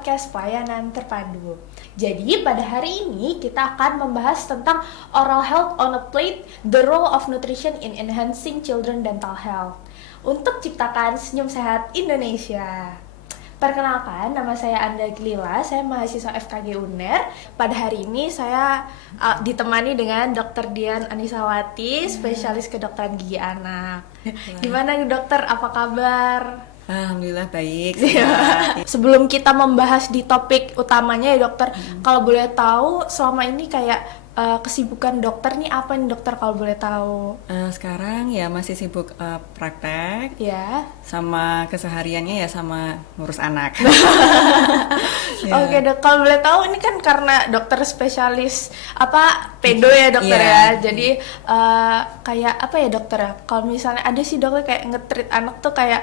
podcast Pelayanan Terpadu. Jadi pada hari ini kita akan membahas tentang oral health on a plate, the role of nutrition in enhancing children dental health. Untuk ciptakan senyum sehat Indonesia. Perkenalkan, nama saya Anda Glila, saya mahasiswa FKG UNER. Pada hari ini saya ditemani dengan Dr. Dian Anisawati, spesialis kedokteran gigi anak. Gimana nih dokter, apa kabar? Alhamdulillah baik. Sebelum kita membahas di topik utamanya ya dokter, kalau boleh tahu selama ini kayak kesibukan dokter nih apa nih dokter kalau boleh tahu? Sekarang ya masih sibuk praktek, Ya. sama kesehariannya ya sama ngurus anak. Ya. Oke dok, kalau boleh tahu ini kan karena dokter spesialis pedo ya dokter ya. Jadi kayak apa ya dokter ya? Kalau misalnya ada sih dokter kayak nge-treat anak tuh kayak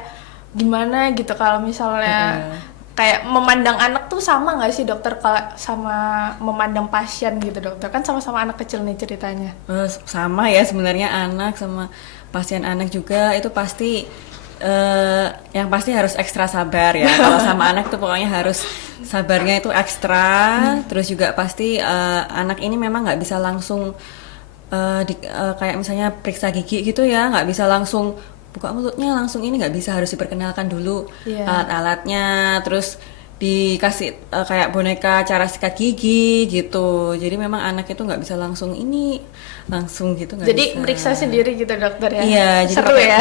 gimana gitu kalau misalnya kayak memandang anak tuh sama nggak sih dokter kalau sama memandang pasien gitu dokter? Kan sama-sama anak kecil nih ceritanya. Sama ya sebenarnya anak sama pasien anak juga itu pasti yang pasti harus ekstra sabar ya. Kalau sama anak tuh pokoknya harus sabarnya itu ekstra. Terus juga pasti anak ini memang nggak bisa langsung kayak misalnya periksa gigi gitu ya, nggak bisa langsung buka mulutnya langsung, ini nggak bisa, harus diperkenalkan dulu alat-alatnya, terus dikasih kayak boneka cara sikat gigi gitu. Jadi memang anak itu nggak bisa langsung gitu, nggak jadi bisa. meriksa sendiri gitu dokter ya. Iya, seru jadi ya.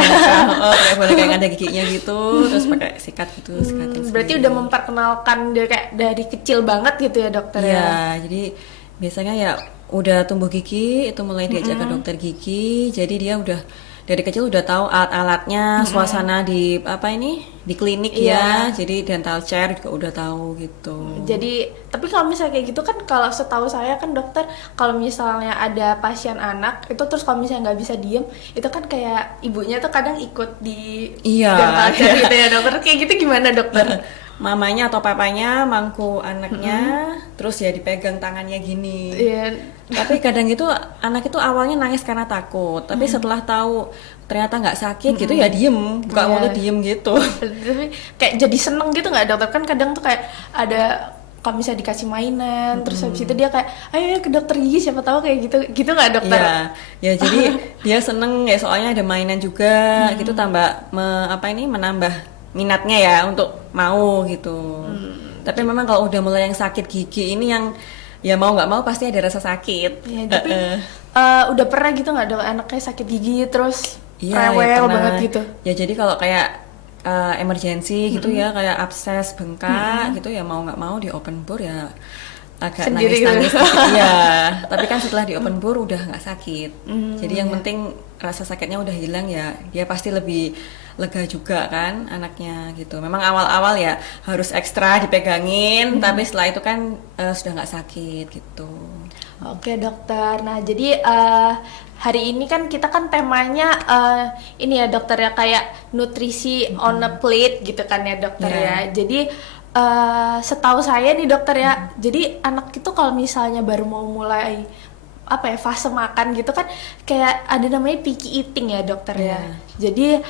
pakai boneka yang ada giginya gitu, terus pakai sikat gitu, sikatin Berarti sendiri. udah memperkenalkan dia kayak dari kecil banget gitu ya dokter ya. Iya, jadi biasanya ya udah tumbuh gigi itu mulai diajak ke dokter gigi, jadi dia udah dari kecil udah tahu alat-alatnya, suasana di di klinik ya, jadi dental chair juga udah tahu gitu. Jadi, tapi kalau misalnya kayak gitu kan, kalau setahu saya kan dokter, kalau misalnya ada pasien anak itu terus kalau misalnya nggak bisa diem, itu kan kayak ibunya tuh kadang ikut di dental chair gitu ya dokter. Kayak gitu gimana dokter? Mamanya atau papanya mangku anaknya, terus ya dipegang tangannya gini. Tapi kadang itu anak itu awalnya nangis karena takut, tapi setelah tahu ternyata nggak sakit gitu ya diem, buka mulut diem gitu. Tapi kayak jadi seneng gitu nggak dokter? Kan kadang tuh kayak ada kalau misalnya dikasih mainan, terus habis itu dia kayak ayo ke dokter gigi siapa tahu kayak gitu nggak dokter? Iya, ya jadi dia seneng ya soalnya ada mainan juga, gitu tambah menambah minatnya ya untuk mau gitu. Tapi memang kalau udah mulai yang sakit gigi ini yang ya mau nggak mau pasti ada rasa sakit. Ya, tapi udah pernah gitu nggak dok anaknya sakit gigi terus Iya, rewel banget gitu? Ya jadi kalau kayak emergency gitu ya, kayak abses bengkak gitu ya mau nggak mau di open bore ya agak Sendiri nangis-nangis gitu. gitu. Iya, tapi kan setelah di open bore udah nggak sakit. Jadi yang penting rasa sakitnya udah hilang ya, dia pasti lebih lega juga kan anaknya gitu. Memang awal-awal ya harus ekstra dipegangin, tapi setelah itu kan sudah nggak sakit gitu. Oke dokter, nah jadi hari ini kan kita kan temanya ini ya dokter ya, kayak nutrisi on a plate gitu kan ya dokter ya. Jadi setahu saya nih dokter ya, jadi anak itu kalau misalnya baru mau mulai fase makan gitu kan kayak ada namanya picky eating ya dokter ya. Jadi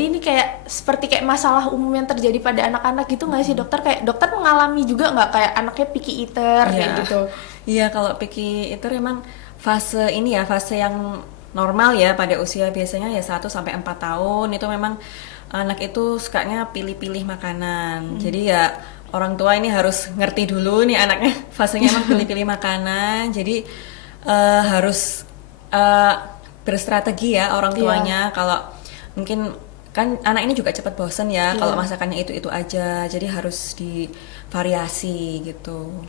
ini kayak seperti kayak masalah umum yang terjadi pada anak-anak gitu nggak sih dokter? Kayak dokter mengalami juga nggak kayak anaknya picky eater kayak gitu? Iya, kalau picky eater emang fase yang normal ya pada usia biasanya ya 1 sampai 4 tahun itu memang anak itu sukanya pilih-pilih makanan. Jadi ya orang tua ini harus ngerti dulu nih anaknya fasenya emang pilih-pilih makanan. Jadi harus berstrategi ya orang tuanya. Kalau mungkin kan anak ini juga cepat bosen ya kalau masakannya itu aja. Jadi harus divariasi gitu.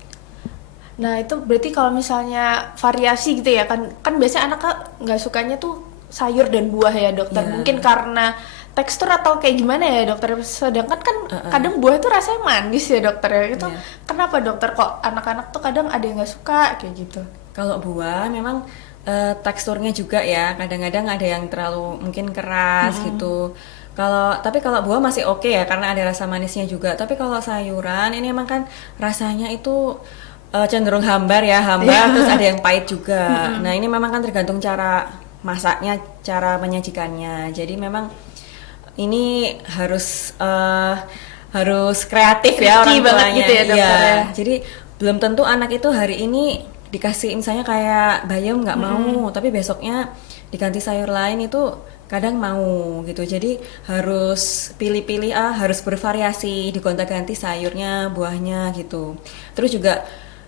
Nah itu berarti kalau misalnya variasi gitu ya kan biasanya anak nggak sukanya tuh sayur dan buah ya dokter. Mungkin karena tekstur atau kayak gimana ya dokter, sedangkan kan kadang buah itu rasanya manis ya dokter ya. Itu kenapa dokter kok anak-anak tuh kadang ada yang nggak suka kayak gitu? Kalau buah memang teksturnya juga ya, kadang-kadang ada yang terlalu mungkin keras gitu. Tapi kalau buah masih oke ya karena ada rasa manisnya juga. Tapi kalau sayuran ini emang kan rasanya itu cenderung hambar terus ada yang pahit juga. Nah ini memang kan tergantung cara masaknya, cara menyajikannya. Jadi memang ini harus harus kreatif ya Tricky orang banget tuanya. gitu ya, dokter, Iya. ya. Jadi belum tentu anak itu hari ini dikasih misalnya kayak bayam nggak mau, tapi besoknya diganti sayur lain itu kadang mau gitu. Jadi harus pilih-pilih, harus bervariasi, digonta-ganti sayurnya, buahnya gitu. Terus juga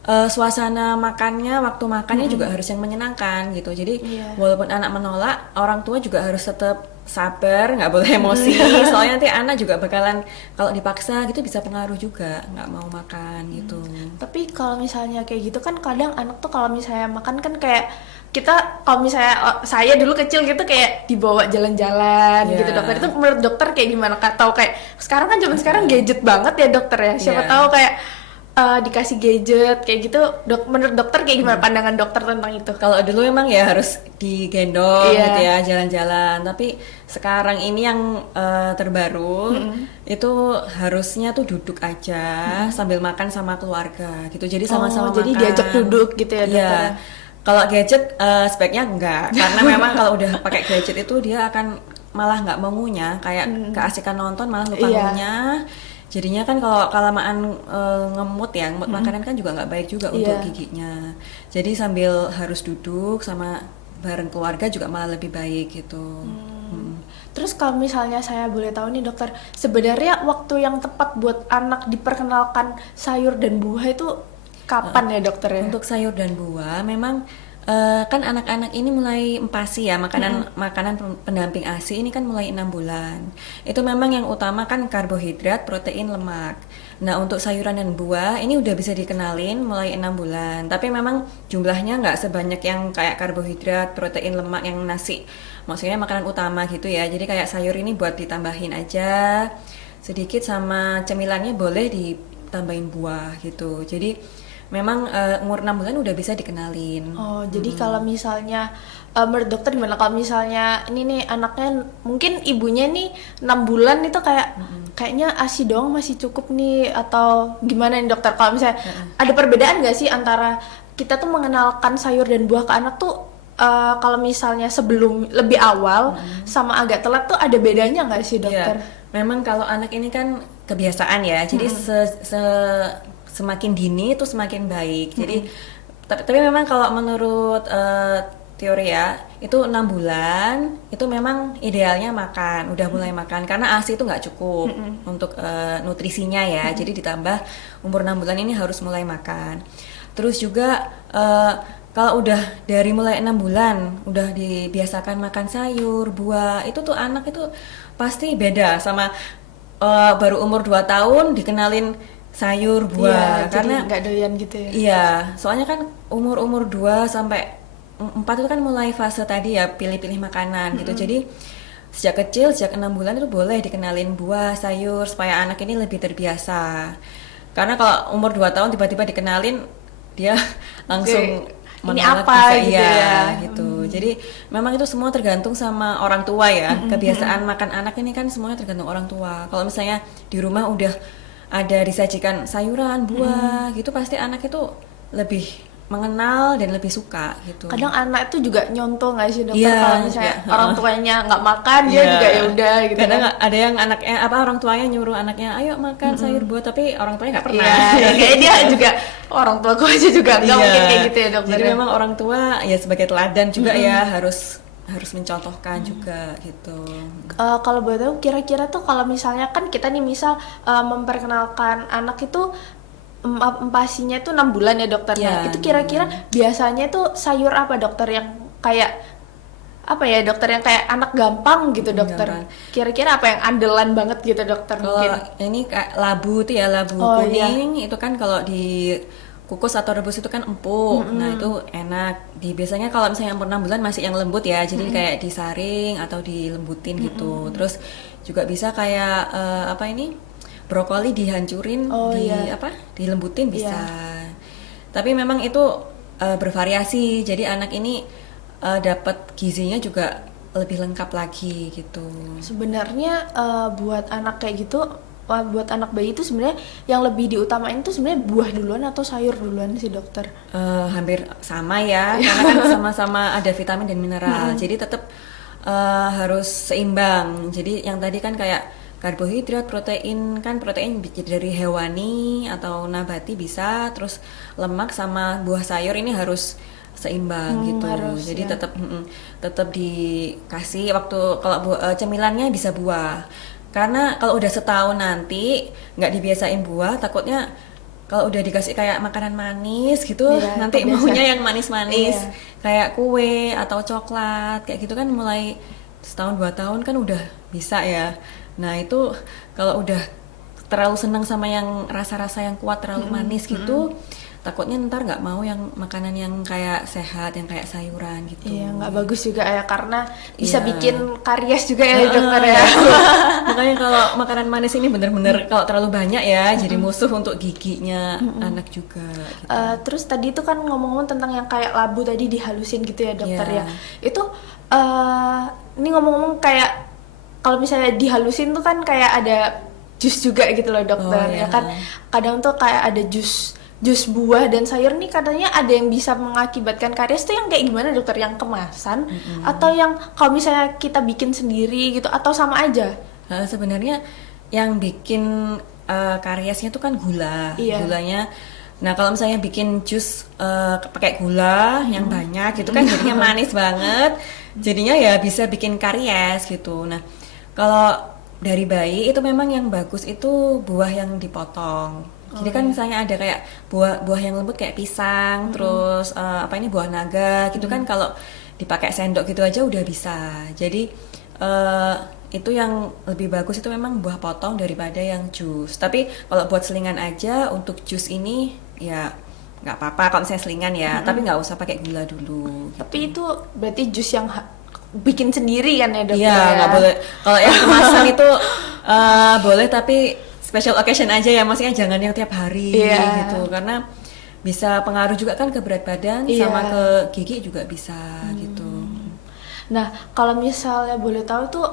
suasana makannya, waktu makannya juga harus yang menyenangkan gitu. Jadi Iya. walaupun anak menolak, orang tua juga harus tetap sabar, nggak boleh emosi. Soalnya nanti anak juga bakalan kalau dipaksa gitu bisa pengaruh juga, nggak mau makan gitu. Tapi kalau misalnya kayak gitu kan kadang anak tuh kalau misalnya makan kan kayak kita kalau misalnya saya dulu kecil gitu kayak dibawa jalan-jalan Iya. gitu dokter, itu menurut dokter kayak gimana Kak? Tahu kayak sekarang kan zaman sekarang gadget banget ya dokter ya, siapa Iya. tahu kayak dikasih gadget kayak gitu, menurut dokter kayak gimana pandangan dokter tentang itu? Kalau dulu emang ya harus digendong Iya. gitu ya, jalan-jalan. Tapi sekarang ini yang terbaru itu harusnya tuh duduk aja sambil makan sama keluarga gitu. Jadi sama-sama jadi makan. diajak duduk gitu ya dokter? Iya. Kalau gadget sebaiknya enggak, karena memang kalau udah pakai gadget itu dia akan malah nggak mau ngunyah, kayak keasikan nonton malah lupa Iya. ngunyah. Jadinya kan kalau kelamaan ngemut ya, ngemut makanan kan juga nggak baik juga untuk Iya. giginya. Jadi sambil harus duduk sama bareng keluarga juga malah lebih baik gitu. Terus kalau misalnya saya boleh tahu nih dokter, sebenarnya waktu yang tepat buat anak diperkenalkan sayur dan buah itu kapan ya dokter ya? Untuk sayur dan buah memang kan anak-anak ini mulai empasi ya, makanan pendamping ASI ini kan mulai 6 bulan. Itu memang yang utama kan karbohidrat, protein, lemak. Nah untuk sayuran dan buah ini udah bisa dikenalin mulai 6 bulan. Tapi memang jumlahnya nggak sebanyak yang kayak karbohidrat, protein, lemak yang nasi. Maksudnya makanan utama gitu ya. Jadi kayak sayur ini buat ditambahin aja sedikit, sama cemilannya boleh ditambahin buah gitu. Jadi memang umur 6 bulan udah bisa dikenalin. Oh, jadi kalau misalnya menurut dokter gimana kalau misalnya ini nih anaknya mungkin ibunya nih 6 bulan itu kayaknya ASI doang masih cukup nih, atau gimana nih dokter? Kalau misalnya ada perbedaan nggak sih antara kita tuh mengenalkan sayur dan buah ke anak tuh kalau misalnya sebelum lebih awal sama agak telat tuh ada bedanya nggak sih dokter? Iya, memang kalau anak ini kan kebiasaan ya. Jadi semakin dini itu semakin baik. Jadi tapi memang kalau menurut teori ya, itu 6 bulan itu memang idealnya makan, udah mulai makan, karena ASI itu nggak cukup untuk nutrisinya ya. Jadi ditambah umur 6 bulan ini harus mulai makan. Terus juga kalau udah dari mulai 6 bulan udah dibiasakan makan sayur, buah, itu tuh anak itu pasti beda sama baru umur 2 tahun dikenalin sayur, buah. Iya, Karena jadi nggak doyan gitu ya? iya, soalnya kan umur 2 sampai 4 itu kan mulai fase tadi ya, pilih-pilih makanan gitu. Jadi sejak kecil, sejak 6 bulan itu boleh dikenalin buah, sayur, supaya anak ini lebih terbiasa. Karena kalau umur 2 tahun tiba-tiba dikenalin, dia langsung Ini menolak, apa bisa gitu iya ya? gitu. Jadi memang itu semua tergantung sama orang tua ya. Kebiasaan makan anak ini kan semuanya tergantung orang tua. Kalau misalnya di rumah udah ada disajikan sayuran, buah gitu, pasti anak itu lebih mengenal dan lebih suka gitu. Kadang anak itu juga nyontoh nggak sih dokter, Iya, kalau misalnya iya. orang tuanya nggak makan dia Iya. juga ya udah gitu. Kadang kan. ada yang anaknya orang tuanya nyuruh anaknya ayo makan sayur buah, tapi orang tuanya nggak pernah. Iya, kayak dia juga orang tua aja juga nggak Iya. mungkin kayak gitu ya dokter. Jadi ya? memang orang tua ya sebagai teladan juga ya harus mencontohkan juga gitu. Kalau boleh tahu kira-kira tuh kalau misalnya kan kita nih misal memperkenalkan anak itu empasinya tuh 6 bulan ya dokter. Nah, Iya, itu kira-kira biasanya tuh sayur apa dokter yang kayak apa ya dokter, yang kayak anak gampang gitu dokter? Gampang. Kira-kira apa yang andalan banget gitu dokter Kalau mungkin? ini labu tuh ya, labu Oh, kuning itu kan kalau di kukus atau rebus itu kan empuk. Nah, itu enak. Biasanya kalau misalnya umur 6 bulan masih yang lembut ya. Jadi kayak disaring atau dilembutin gitu. Terus juga bisa kayak apa ini? Brokoli dihancurin, Oh, iya. dilembutin bisa. Iya. Tapi memang itu bervariasi. Jadi anak ini dapat gizinya juga lebih lengkap lagi gitu. Sebenarnya buat anak kayak gitu, buat anak bayi itu sebenarnya yang lebih diutamain tuh sebenarnya buah duluan atau sayur duluan sih dokter? Hampir sama ya, karena kan sama-sama ada vitamin dan mineral. Jadi tetap harus seimbang. Jadi yang tadi kan kayak karbohidrat, protein, kan protein dari hewani atau nabati bisa, terus lemak sama buah sayur ini harus seimbang gitu. Harus, Jadi ya. tetap dikasih waktu kalau cemilannya bisa buah. Karena kalau udah setahun nanti nggak dibiasain buah, takutnya kalau udah dikasih kayak makanan manis gitu, Iya, nanti kebiasaan. maunya yang manis-manis, Iya. kayak kue atau coklat, kayak gitu kan mulai setahun 2 tahun kan udah bisa ya. Nah itu kalau udah terlalu senang sama yang rasa-rasa yang kuat terlalu manis gitu, takutnya ntar nggak mau yang makanan yang kayak sehat, yang kayak sayuran gitu. Iya, nggak bagus juga ya karena bisa Iya. bikin karies juga ya dokter ya. Makanya kalau makanan manis ini bener-bener kalau terlalu banyak ya jadi musuh untuk giginya anak juga gitu. Terus tadi itu kan ngomong-ngomong tentang yang kayak labu tadi dihalusin gitu ya dokter Iya. ya. Itu ini ngomong-ngomong kayak kalau misalnya dihalusin tuh kan kayak ada jus juga gitu loh dokter Oh, ya iya. kan. Kadang tuh kayak ada jus buah dan sayur nih katanya ada yang bisa mengakibatkan karies tuh yang kayak gimana dokter? Yang kemasan atau yang kalau misalnya kita bikin sendiri gitu atau sama aja? Sebenarnya yang bikin kariesnya tuh kan gula, Iya. gulanya. Nah kalau misalnya bikin jus pakai gula yang banyak gitu kan jadinya manis banget, jadinya ya bisa bikin karies gitu. Nah kalau dari bayi itu memang yang bagus itu buah yang dipotong. Jadi kan misalnya ada kayak buah yang lembut kayak pisang, terus apa ini buah naga gitu kan kalau dipakai sendok gitu aja udah bisa. Jadi itu yang lebih bagus itu memang buah potong daripada yang jus. Tapi kalau buat selingan aja untuk jus ini ya nggak apa-apa kalau misalnya selingan ya, tapi nggak usah pakai gula dulu. Tapi itu berarti jus yang bikin sendiri kan ya dokter? Iya, ya? nggak boleh. Kalau yang kemasan itu boleh tapi special occasion aja ya, maksudnya jangan yang tiap hari Iya. gitu, karena bisa pengaruh juga kan ke berat badan Iya. sama ke gigi juga bisa gitu. Nah, kalau misalnya boleh tahu tuh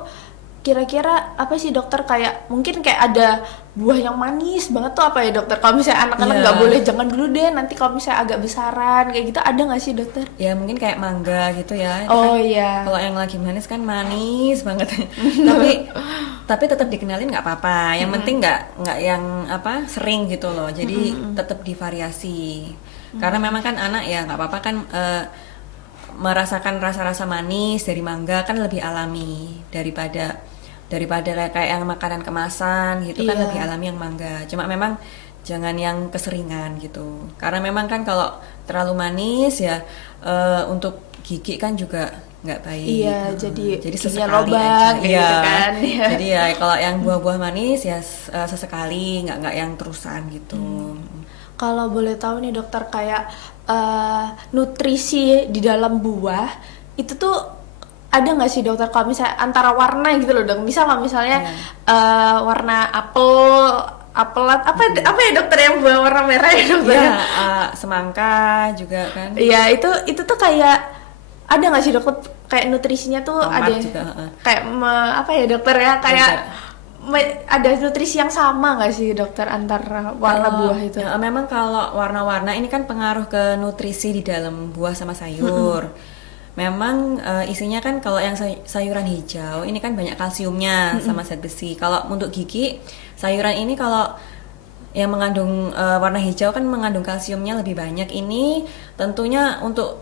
kira-kira apa sih dokter kayak mungkin kayak ada buah yang manis banget tuh apa ya dokter? Kalau misalnya anak-anak Iya. nggak boleh jangan dulu deh nanti kalau misalnya agak besaran kayak gitu ada nggak sih dokter? Ya mungkin kayak mangga gitu ya. Itu Oh kan iya. kalau yang lagi manis kan manis banget. tapi tetap dikenalin nggak apa-apa. Yang penting nggak yang apa sering gitu loh. Jadi tetap divariasi. Karena memang kan anak ya nggak apa-apa kan merasakan rasa-rasa manis dari mangga kan lebih alami daripada kayak yang makanan kemasan gitu kan Iya. lebih alami yang mangga. Cuma memang jangan yang keseringan gitu. Karena memang kan kalau terlalu manis ya untuk gigi kan juga nggak baik. Iya, jadi giginya sesekali lobang aja. gitu Iya. kan. Iya. Jadi ya kalau yang buah-buah manis ya sesekali, nggak yang terusan gitu. Kalau boleh tahu nih dokter kayak nutrisi di dalam buah itu tuh ada nggak sih dokter kalau misalnya antara warna gitu loh dok? Misal kalau misalnya warna apelat apa ya dokter yang buah warna merah ya dokter? Iya, semangka juga kan. Iya itu tuh kayak ada nggak sih dokter kayak nutrisinya tuh Tomat ada juga, kayak apa ya dokter ya kayak Bisa. ada nutrisi yang sama nggak sih dokter antara warna buah itu? Ya, memang kalau warna-warna ini kan pengaruh ke nutrisi di dalam buah sama sayur. Memang isinya kan kalau yang sayuran hijau ini kan banyak kalsiumnya sama zat besi. Kalau untuk gigi, sayuran ini kalau yang mengandung warna hijau kan mengandung kalsiumnya lebih banyak. Ini tentunya untuk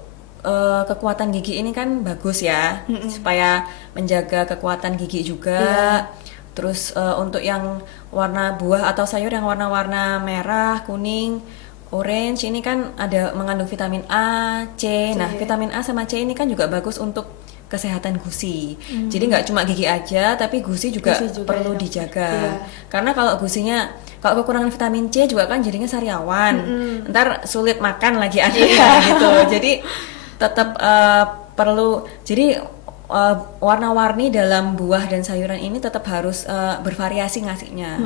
kekuatan gigi ini kan bagus ya, supaya menjaga kekuatan gigi juga. Terus untuk yang warna buah atau sayur yang warna-warna merah, kuning, orange ini kan ada mengandung vitamin A, C. Nah, vitamin A sama C ini kan juga bagus untuk kesehatan gusi. Jadi nggak cuma gigi aja, tapi gusi juga perlu ya, dijaga. iya. Karena kalau kalau kekurangan vitamin C juga kan jadinya sariawan. Ntar sulit makan lagi anaknya gitu. Jadi tetap perlu. Jadi warna-warni dalam buah dan sayuran ini tetap harus bervariasi ngasihnya.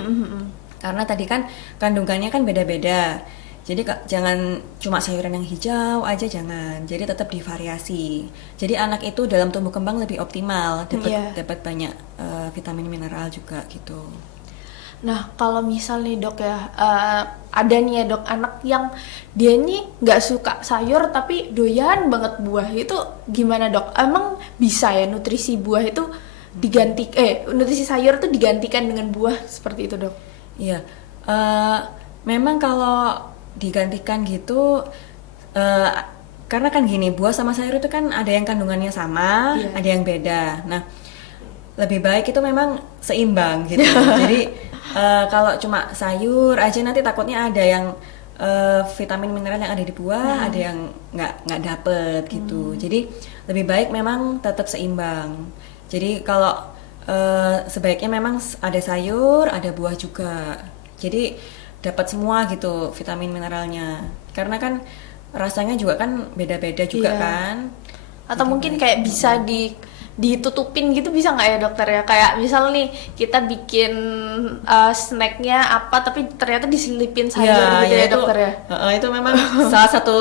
Karena tadi kan kandungannya kan beda-beda. Jadi jangan cuma sayuran yang hijau aja, jangan. Jadi tetap divariasi. Jadi anak itu dalam tumbuh kembang lebih optimal, dapat banyak vitamin mineral juga gitu. Nah kalau misal nih dok ya ada nih ya dok anak yang dia nih nggak suka sayur tapi doyan banget buah itu gimana dok? Emang bisa ya nutrisi buah itu nutrisi sayur tuh digantikan dengan buah seperti itu, Dok? Iya, eh, memang kalau digantikan gitu, eh, karena kan gini, buah sama sayur itu kan ada yang kandungannya sama, Iya. ada yang beda. Nah, lebih baik itu memang seimbang gitu. Jadi kalau cuma sayur aja nanti takutnya ada yang vitamin mineral yang ada di buah, ada yang nggak dapet gitu. Jadi lebih baik memang tetap seimbang. Jadi kalau sebaiknya memang ada sayur, ada buah juga. Jadi dapat semua gitu vitamin mineralnya. Karena kan rasanya juga kan beda-beda juga Iya. kan. Atau Jadi mungkin baik. kayak bisa ditutupin gitu, bisa nggak ya dokter ya? Kayak misal nih kita bikin snacknya apa tapi ternyata diselipin sayur gitu ya, itu, dokter ya? itu memang salah satu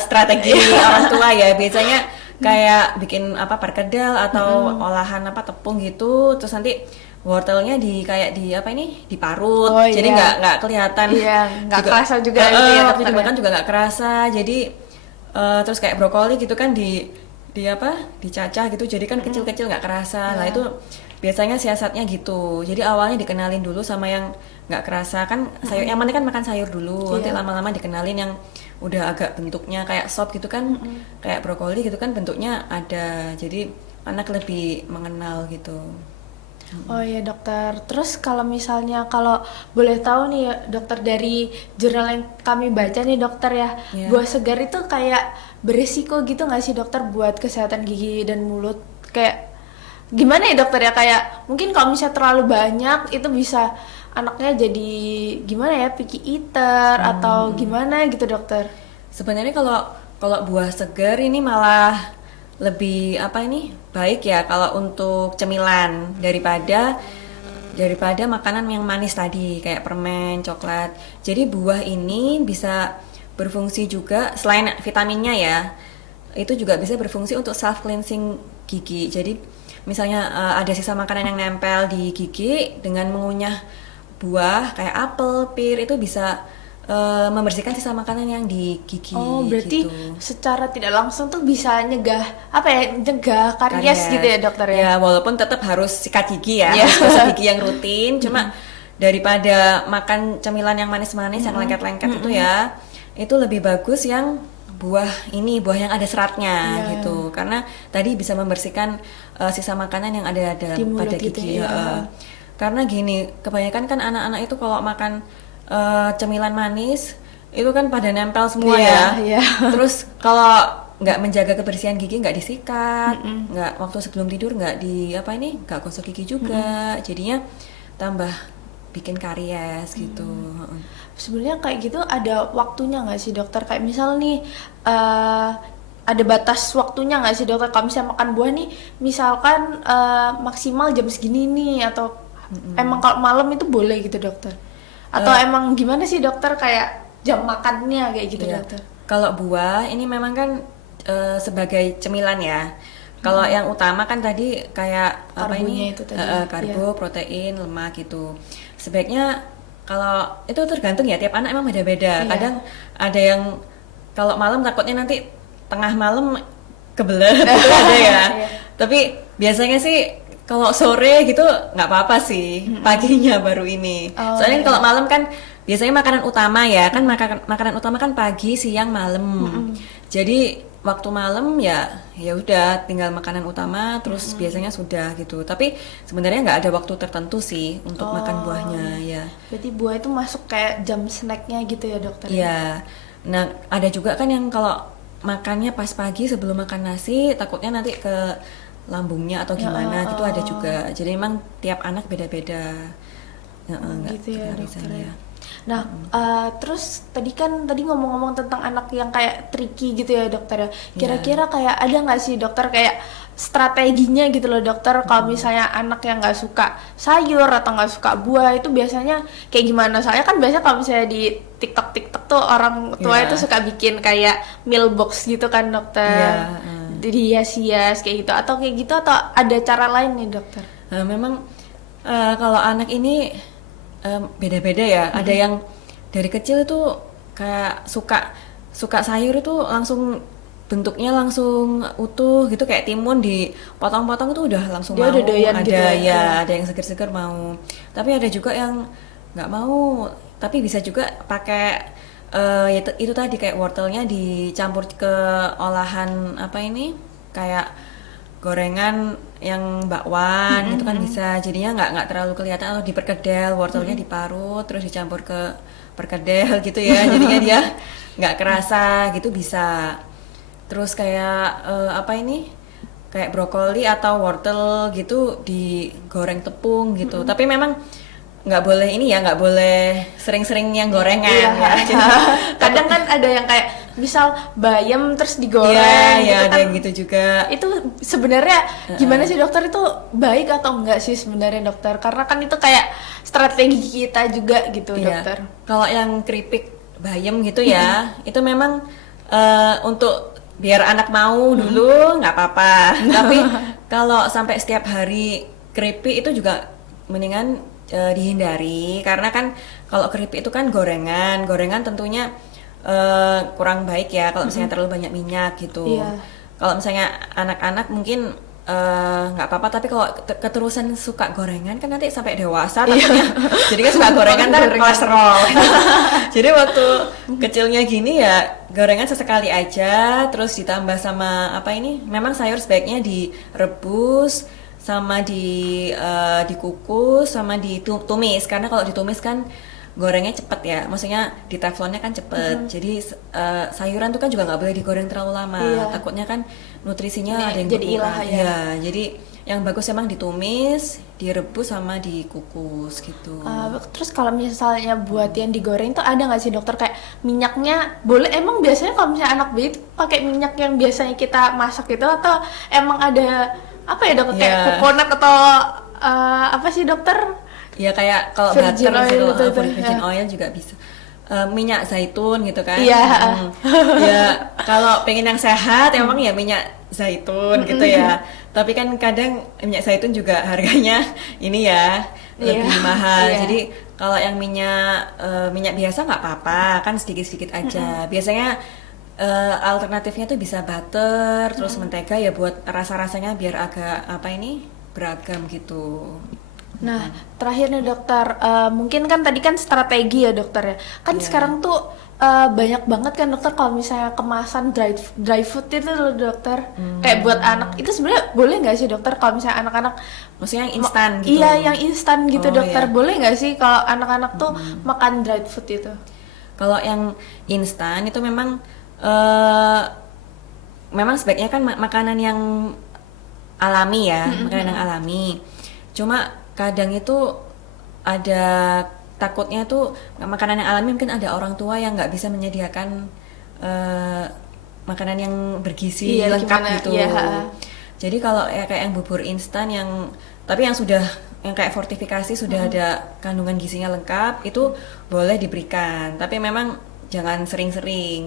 strategi orang tua ya. Biasanya kayak bikin apa perkedel atau olahan apa tepung gitu, terus nanti wortelnya kayak di apa ini diparut, Oh, jadi iya. nggak kelihatan, Iya, nggak kerasa juga gitu ya, waktu dokter ya? dimakan juga nggak kerasa. Jadi terus kayak brokoli gitu kan di apa dicacah gitu, jadi kan kecil-kecil nggak kerasa. Nah Iya. itu biasanya siasatnya gitu. Jadi awalnya dikenalin dulu sama yang nggak kerasa kan sayur. Yang penting kan makan sayur dulu. Nanti Iya. lama-lama dikenalin yang udah agak bentuknya kayak sop gitu kan, kayak brokoli gitu kan bentuknya ada. Jadi anak lebih mengenal gitu. Oh iya dokter, terus kalau misalnya kalau boleh tahu nih ya, dokter, dari jurnal yang kami baca nih dokter ya, Iya. buah segar itu kayak beresiko gitu nggak sih dokter buat kesehatan gigi dan mulut? Kayak gimana ya dokter ya, kayak mungkin kalau misalnya terlalu banyak itu bisa anaknya jadi gimana ya, picky eater atau gimana gitu dokter? Sebenarnya kalau kalau buah segar ini malah lebih apa ini baik ya kalau untuk cemilan daripada makanan yang manis tadi kayak permen, coklat. Jadi buah ini bisa berfungsi juga selain vitaminnya ya. Itu juga bisa berfungsi untuk self cleansing gigi. Jadi misalnya ada sisa makanan yang nempel di gigi dengan mengunyah buah kayak apel, pir itu bisa membersihkan sisa makanan yang di gigi Oh, berarti gitu. secara tidak langsung tuh bisa nyegah apa ya, nyegah karies gitu ya dokter ya? Ya, walaupun tetap harus sikat gigi ya, Iya. harus gosok gigi yang rutin. Cuma daripada makan cemilan yang manis-manis yang lengket-lengket itu ya, itu lebih bagus yang buah ini, buah yang ada seratnya Iya. gitu. Karena tadi bisa membersihkan sisa makanan yang ada Di mulut pada gitu gigi. ya. Karena gini, kebanyakan kan anak-anak itu kalau makan cemilan manis itu kan pada nempel semua Iya, ya. iya. Terus kalau nggak menjaga kebersihan gigi, nggak disikat, nggak waktu sebelum tidur nggak nggak gosok gigi juga, jadinya tambah bikin karies gitu. Sebenarnya kayak gitu ada waktunya nggak sih dokter? Kayak misal nih ada batas waktunya nggak sih dokter? Kalau misalnya makan buah nih, misalkan maksimal jam segini nih, atau emang kalau malam itu boleh gitu dokter? Atau emang gimana sih dokter, kayak jam makannya kayak gitu Iya. dokter? Kalau buah ini memang kan sebagai cemilan ya. Kalau yang utama kan tadi kayak apa Karbonya ini itu tadi, karbo, protein, lemak gitu. Sebaiknya kalau itu tergantung ya, tiap anak emang beda-beda. Iya. Kadang ada yang kalau malam takutnya nanti tengah malam kebelet gitu ada ya. Iya. Tapi biasanya sih kalau sore gitu nggak apa-apa sih, paginya baru ini. Oh, Soalnya iya. kalau malam kan biasanya makanan utama ya, kan makanan utama kan pagi, siang, malam. Jadi waktu malam ya udah tinggal makanan utama, terus biasanya sudah gitu. Tapi sebenarnya nggak ada waktu tertentu sih untuk makan buahnya ya. Berarti buah itu masuk kayak jam snacknya gitu ya dokter? Iya. Nah ada juga kan yang kalau makannya pas pagi sebelum makan nasi, takutnya nanti ke lambungnya atau gimana gitu ada juga. Jadi emang tiap anak beda-beda. Nggak Gitu ya kehabisan dokter ya. ya. Nah, terus tadi ngomong-ngomong tentang anak yang kayak tricky gitu ya dokter ya. Kira-kira kayak ada nggak sih dokter kayak strateginya gitu loh dokter, kalau misalnya anak yang nggak suka sayur atau nggak suka buah itu biasanya kayak gimana? Soalnya kan biasanya kalau misalnya di TikTok tuh orang tua Iya. itu suka bikin kayak meal box gitu kan dokter. Iya, Dihias-hias kayak gitu, atau ada cara lain nih dokter? Memang kalau anak ini beda-beda ya. Ada yang dari kecil itu kayak suka sayur itu langsung bentuknya langsung utuh gitu kayak timun dipotong-potong itu udah langsung Dia mau. udah doyan Ada gitu ya? ya, ada yang seger-seger mau. Tapi ada juga yang nggak mau. Tapi bisa juga pakai itu tadi kayak wortelnya dicampur ke olahan apa ini kayak gorengan yang bakwan gitu kan bisa. Jadinya nggak terlalu kelihatan atau diperkedel wortelnya diparut terus dicampur ke perkedel gitu ya. Jadinya dia nggak kerasa gitu bisa. Terus kayak apa ini kayak brokoli atau wortel gitu digoreng tepung gitu. Tapi memang nggak boleh ini ya, nggak boleh sering-sering yang gorengan Iya. ya. Kadang kan ada yang kayak misal bayam terus digoreng Iya, gitu ya ada kan. yang gitu juga. Itu sebenarnya gimana sih dokter, itu baik atau enggak sih sebenarnya dokter? Karena kan itu kayak strategi kita juga gitu Iya. dokter. Kalau yang keripik bayam gitu ya, itu memang untuk biar anak mau dulu nggak apa-apa. Tapi kalau sampai setiap hari keripik itu juga mendingan dihindari karena kan kalau keripik itu kan gorengan tentunya kurang baik ya kalau misalnya terlalu banyak minyak gitu. Iya. Kalau misalnya anak-anak mungkin nggak apa-apa, tapi kalau keterusan suka gorengan kan nanti sampai dewasa takutnya jadi kan suka gorengan kan kolesterol. Jadi waktu kecilnya gini ya gorengan sesekali aja, terus ditambah sama apa ini memang sayur sebaiknya direbus sama dikukus sama ditumis karena kalau ditumis kan gorengnya cepet ya, maksudnya di teflonnya kan cepet. Jadi sayuran tuh kan juga nggak boleh digoreng terlalu lama. Iya. Takutnya kan nutrisinya Ini ada yang jadi berkurang. ilah ya. Iya, jadi yang bagus emang ditumis, direbus sama dikukus gitu. Terus kalau misalnya buat yang digoreng tuh ada nggak sih dokter kayak minyaknya boleh, emang biasanya kalau misalnya anak bayi tuh pakai minyak yang biasanya kita masak gitu atau emang ada apa ya dokter kayak Iya. coconut atau apa sih dokter? Ya kayak kalau Virgin butter oil gitu, gitu, virgin ya. oil juga bisa. Minyak zaitun gitu kan. Iya. Ya kalau pengen yang sehat emang ya minyak zaitun gitu ya. Tapi kan kadang minyak zaitun juga harganya ini ya lebih Iya. mahal. Iya. Jadi kalau yang minyak biasa nggak apa-apa, kan sedikit-sedikit aja. Biasanya alternatifnya tuh bisa butter, terus mentega ya buat rasa-rasanya biar agak apa ini beragam gitu. Nah, terakhir nih dokter, mungkin kan tadi kan strategi ya dokter ya. Kan Iya. sekarang tuh banyak banget kan dokter kalau misalnya kemasan dry food itu loh dokter. Kayak buat anak itu sebenarnya boleh nggak sih dokter kalau misalnya anak-anak Maksudnya yang instan gitu. Iya, yang instan gitu Oh, dokter. iya. Boleh nggak sih kalau anak-anak tuh makan dry food itu? Kalau yang instan itu memang sebaiknya kan makanan yang alami ya, makanan yang alami. Cuma kadang itu ada takutnya tuh makanan yang alami mungkin ada orang tua yang nggak bisa menyediakan makanan yang bergizi Iya, lengkap gimana? gitu. Iya, Jadi kalau ya kayak yang bubur instan tapi yang sudah yang kayak fortifikasi sudah ada kandungan gizinya lengkap itu boleh diberikan. Tapi memang jangan sering-sering.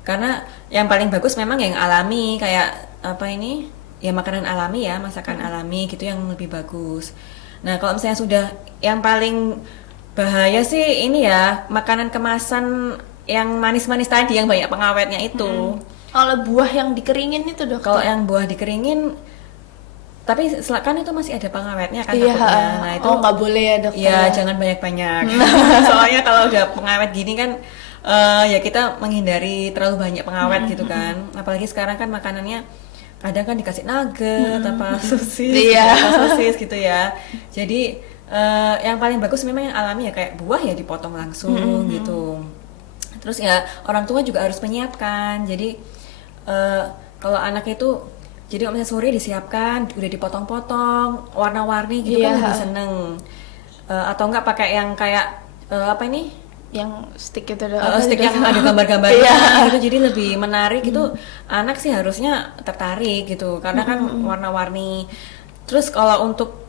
Karena yang paling bagus memang yang alami kayak apa ini? Ya makanan alami ya, masakan alami gitu yang lebih bagus. Nah, kalau misalnya sudah yang paling bahaya sih ini ya, makanan kemasan yang manis-manis tadi yang banyak pengawetnya itu. Kalau buah yang dikeringin itu dokter? Kalau yang buah dikeringin tapi kan itu masih ada pengawetnya kan Iya, takutnya. Nah, itu oh nggak boleh ya dokter? ya jangan banyak-banyak. Soalnya kalau udah pengawet gini kan ya kita menghindari terlalu banyak pengawet gitu kan. Apalagi sekarang kan makanannya kadang kan dikasih nugget apa sosis, Iya. apa sosis gitu ya. Jadi yang paling bagus memang yang alami ya kayak buah ya dipotong langsung gitu. Terus ya orang tua juga harus menyiapkan. Jadi kalau anak itu jadi kalau misalnya sore disiapkan udah dipotong-potong warna-warni gitu Iya. kan lebih seneng. Atau enggak pakai yang kayak apa ini? Yang stick itu Stick yang ada gambar-gambarnya Iya. gitu jadi lebih menarik itu anak sih harusnya tertarik gitu karena kan warna-warni. Terus kalau untuk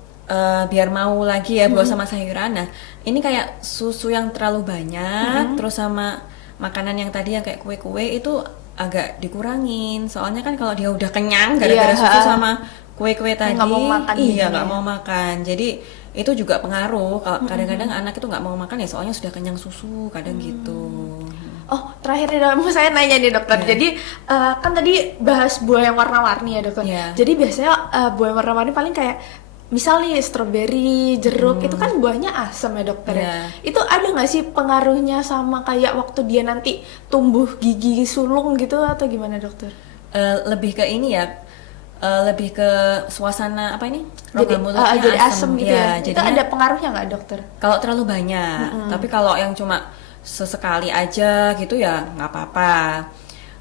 biar mau lagi ya buat sama sayuran, nah ini kayak susu yang terlalu banyak terus sama makanan yang tadi yang kayak kue-kue itu agak dikurangin soalnya kan kalau dia udah kenyang gara-gara Iya. susu sama kue-kue tadi Nggak mau makan iya jadinya. nggak mau makan jadi itu juga pengaruh kalau kadang-kadang anak itu nggak mau makan ya soalnya sudah kenyang susu kadang gitu. Oh, terakhir nih mau saya nanya nih dokter. Iya. Jadi kan tadi bahas buah yang warna-warni ya dokter. Iya. Jadi biasanya buah yang warna-warni paling kayak misal nih stroberi, jeruk itu kan buahnya asam ya dokter ya. Iya. Itu ada nggak sih pengaruhnya sama kayak waktu dia nanti tumbuh gigi sulung gitu atau gimana dokter? Lebih ke ini ya, lebih ke suasana apa ini? Jadi Rongga mulutnya jadi asam gitu ya. Itu jadinya ada pengaruhnya nggak dokter? kalau terlalu banyak. Tapi kalau yang cuma sesekali aja gitu ya nggak apa-apa.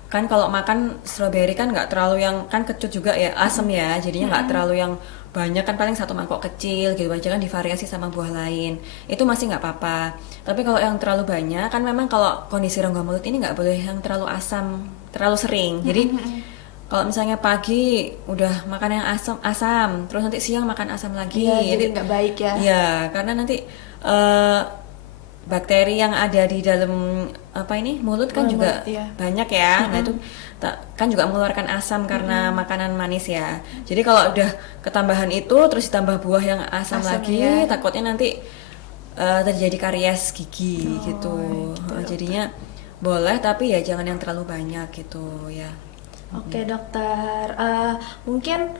Kan kalau makan strawberry kan nggak terlalu yang, kan kecut juga ya, asam ya, jadinya nggak terlalu yang banyak, kan paling satu mangkok kecil gitu aja, kan divariasi sama buah lain, itu masih nggak apa-apa. Tapi kalau yang terlalu banyak kan memang kalau kondisi rongga mulut ini nggak boleh yang terlalu asam terlalu sering. Jadi kalau misalnya pagi udah makan yang asam, terus nanti siang makan asam lagi, Iya, jadi nggak baik ya. iya, karena nanti bakteri yang ada di dalam apa ini mulut kan juga mulut, iya. banyak ya. Nah itu kan juga mengeluarkan asam karena makanan manis ya. Jadi kalau udah ketambahan itu terus ditambah buah yang asam lagi, ya. takutnya nanti terjadi karies gigi gitu. Jadinya boleh tapi ya jangan yang terlalu banyak gitu ya. Oke dokter, mungkin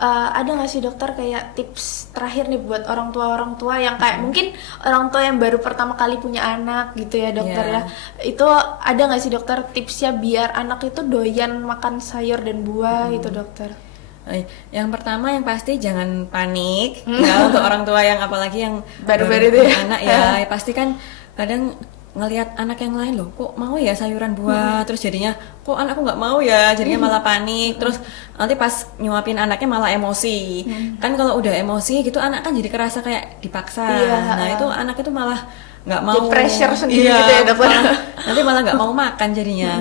ada nggak sih dokter kayak tips terakhir nih buat orang tua yang kayak mungkin orang tua yang baru pertama kali punya anak gitu ya dokter ya, itu ada nggak sih dokter tipsnya biar anak itu doyan makan sayur dan buah gitu dokter? Yang pertama yang pasti jangan panik ya, untuk orang tua yang apalagi yang Baru-baru itu ya. punya anak ya, pasti kan kadang ngelihat anak yang lain loh kok mau ya sayuran buah, terus jadinya kok anakku nggak mau ya, jadinya malah panik, terus nanti pas nyuapin anaknya malah emosi. Kan kalau udah emosi gitu anak kan jadi kerasa kayak dipaksa. Iya. Nah itu anak itu malah nggak mau, Jadi pressure sendiri iya, gitu ya dokter. nanti malah nggak mau makan jadinya.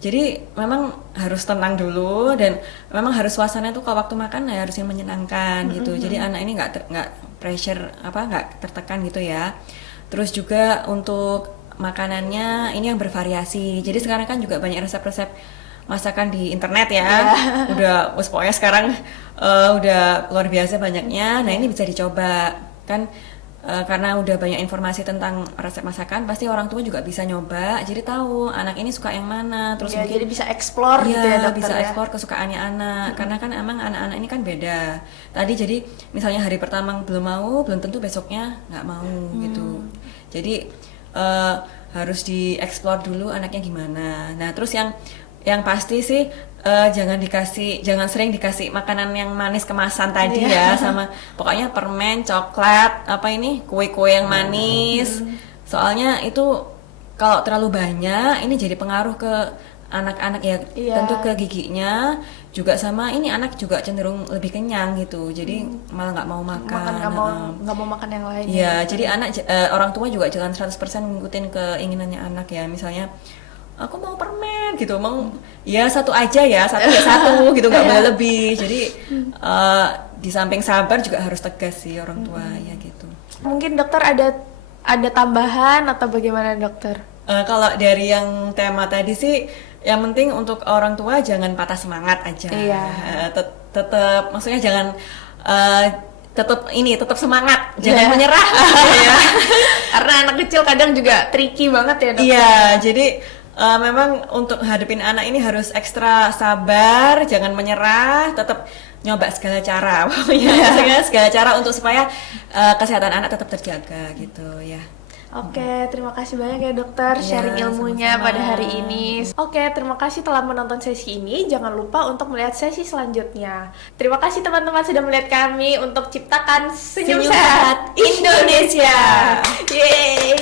Jadi memang harus tenang dulu, dan memang harus suasana tuh kalau waktu makan ya harus yang menyenangkan gitu. Jadi anak ini nggak pressure nggak tertekan gitu ya. Terus juga untuk makanannya ini yang bervariasi. Jadi sekarang kan juga banyak resep-resep masakan di internet ya. Udah pokoknya sekarang udah luar biasa banyaknya. Nah ini bisa dicoba kan. Karena udah banyak informasi tentang resep masakan, pasti orang tua juga bisa nyoba, jadi tahu anak ini suka yang mana, terus Ya, mungkin jadi bisa explore gitu ya dokter bisa ya. ekspor kesukaannya anak, karena kan emang anak-anak ini kan beda. Tadi jadi misalnya hari pertama belum mau, belum tentu besoknya nggak mau gitu. Jadi harus dieksplor dulu anaknya gimana. Nah terus yang pasti sih jangan sering dikasih makanan yang manis kemasan tadi ya, sama pokoknya permen, coklat, kue-kue yang manis. Soalnya itu kalau terlalu banyak ini jadi pengaruh ke anak-anak ya, tentu ke giginya juga, sama ini anak juga cenderung lebih kenyang gitu, jadi malah nggak mau makan, nggak mau makan yang lain. Iya, jadi orang tua juga jangan 100% ngikutin keinginannya anak ya. Misalnya aku mau permen gitu, mau ya satu aja ya, satu gitu, nggak boleh lebih. Jadi di samping sabar juga harus tegas sih orang tua ya gitu. Mungkin dokter ada tambahan atau bagaimana dokter? Kalau dari yang tema tadi sih, yang penting untuk orang tua jangan patah semangat aja. Iya. Tetap, maksudnya jangan tetap semangat, jangan menyerah. Karena anak kecil kadang juga tricky banget ya dokter. Iya, jadi memang untuk hadapin anak ini harus ekstra sabar, jangan menyerah, tetap nyoba segala cara, pokoknya segala cara untuk supaya kesehatan anak tetap terjaga gitu ya. Oke, terima kasih banyak ya dokter sharing ilmunya sama-sama pada hari ini. Oke, terima kasih telah menonton sesi ini. Jangan lupa untuk melihat sesi selanjutnya. Terima kasih teman-teman sudah melihat kami untuk ciptakan senyum sehat Indonesia. Yeay.